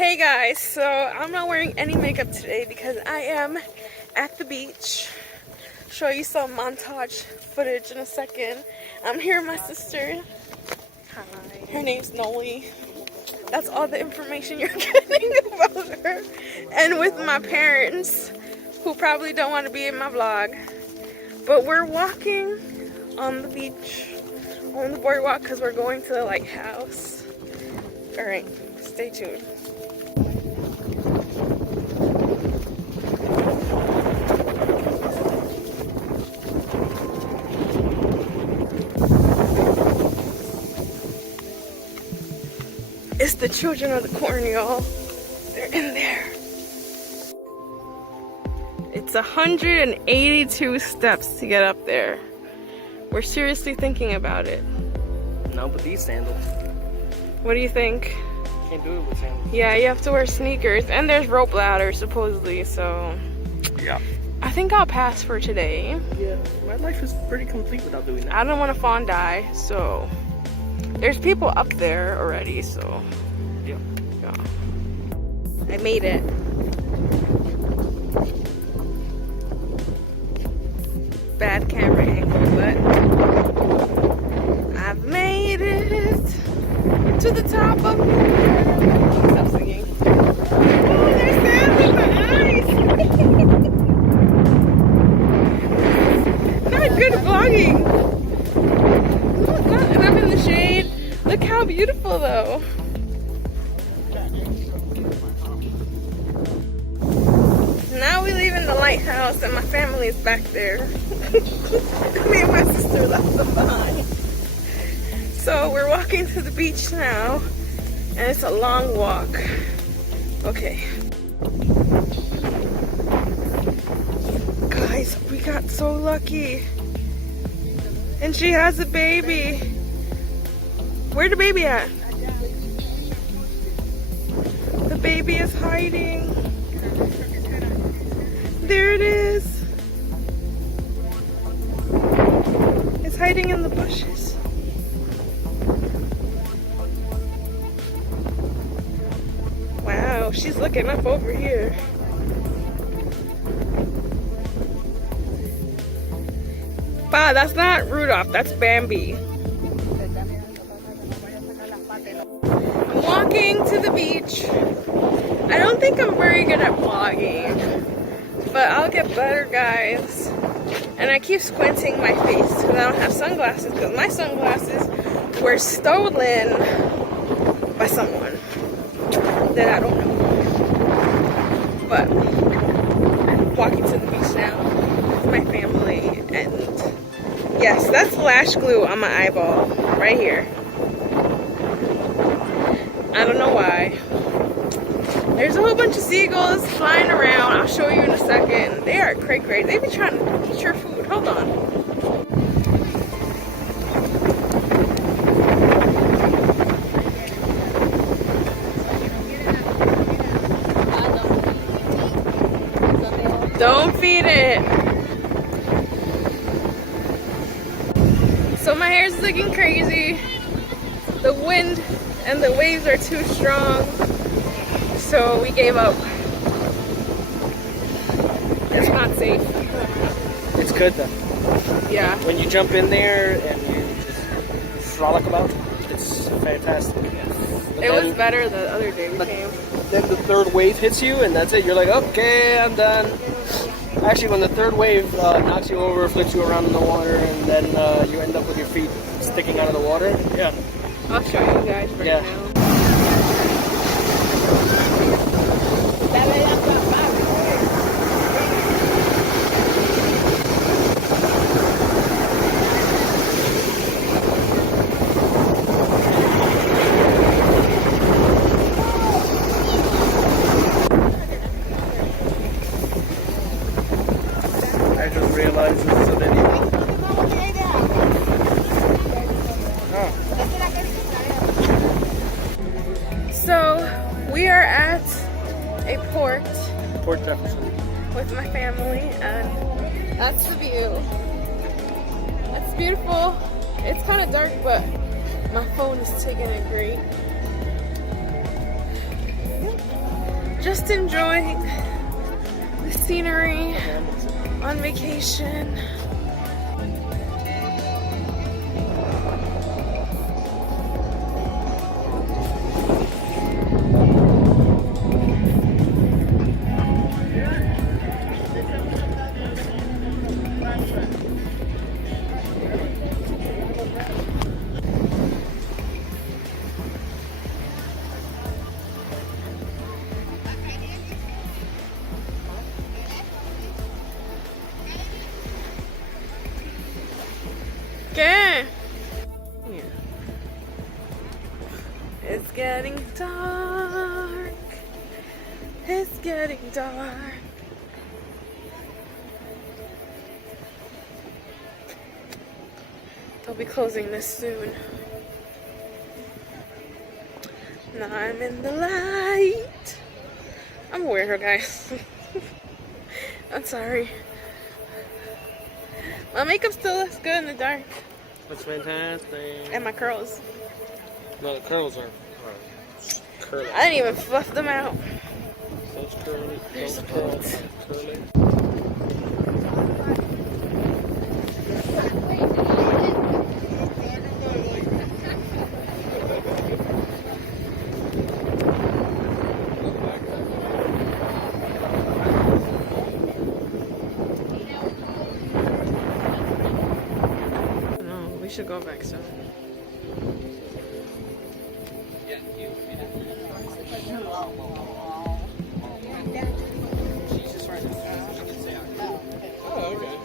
Hey guys, so I'm not wearing any makeup today because I am at the beach. Show you some montage footage in a second. I'm here with my sister. Hi. Her name's Noli. That's all the information you're getting about her. And with my parents, who probably don't want to be in my vlog. But we're walking on the beach, on the boardwalk, because we're going to the lighthouse. Alright, stay tuned. It's the children of the corn, y'all. They're in there. It's 182 steps to get up there. We're seriously thinking about it. No, but these sandals. What do you think? Can't do it with sandals. Yeah, you have to wear sneakers. And there's rope ladders, supposedly, so... Yeah. I think I'll pass for today. Yeah, my life is pretty complete without doing that. I don't want to fall and die, so... There's people up there already, so... Yeah. I made it. Bad camera angle, but... I've made it to the top of the world. Stop singing. Oh, there's sand in my eyes. Not good vlogging. And I'm in the shade. Look how beautiful though. Now we leave in the lighthouse and my family is back there. Me and my sister left them behind. So we're walking to the beach now and it's a long walk. Okay. Guys, we got so lucky. And she has a baby. Where's the baby at? The baby is hiding. There it is. It's hiding in the bushes. Wow, she's looking up over here. Wow, that's not Rudolph, that's Bambi. I'm walking to the beach. I don't think I'm very good at vlogging, but I'll get better, guys. And I keep squinting my face because I don't have sunglasses, because my sunglasses were stolen by someone that I don't know. But I'm walking to the beach now with my family, and yes, that's lash glue on my eyeball right here. I don't know why. There's a whole bunch of seagulls flying around. I'll show you in a second. They are cray-cray. They be trying to eat your food. Hold on. Don't feed it. So my hair's looking crazy. The wind and the waves are too strong. So we gave up. It's not safe. It's good though. Yeah. When you jump in there and you just frolic about, it's fantastic. It was better the other day we came. Then the third wave hits you and that's it. You're like, okay, I'm done. Actually, when the third wave knocks you over, flips you around in the water, and then you end up with your feet sticking out of the water. Yeah. I'll show you guys right now. I just realized it's a video. So we are at a port with my family, and that's the view. It's beautiful. It's kind of dark, but my phone is taking it great. just enjoying the scenery on vacation. ¿Qué? It's getting dark. It's getting dark. They'll be closing this soon. Now I'm in the light. I'm aware her, guys. I'm sorry. My makeup still looks good in the dark. That's fantastic. And my curls. No, the curls are curly. I didn't even fluff them out. Those curly. They're Those supposed. curls are curly. No, we should go back soon. Oh, okay.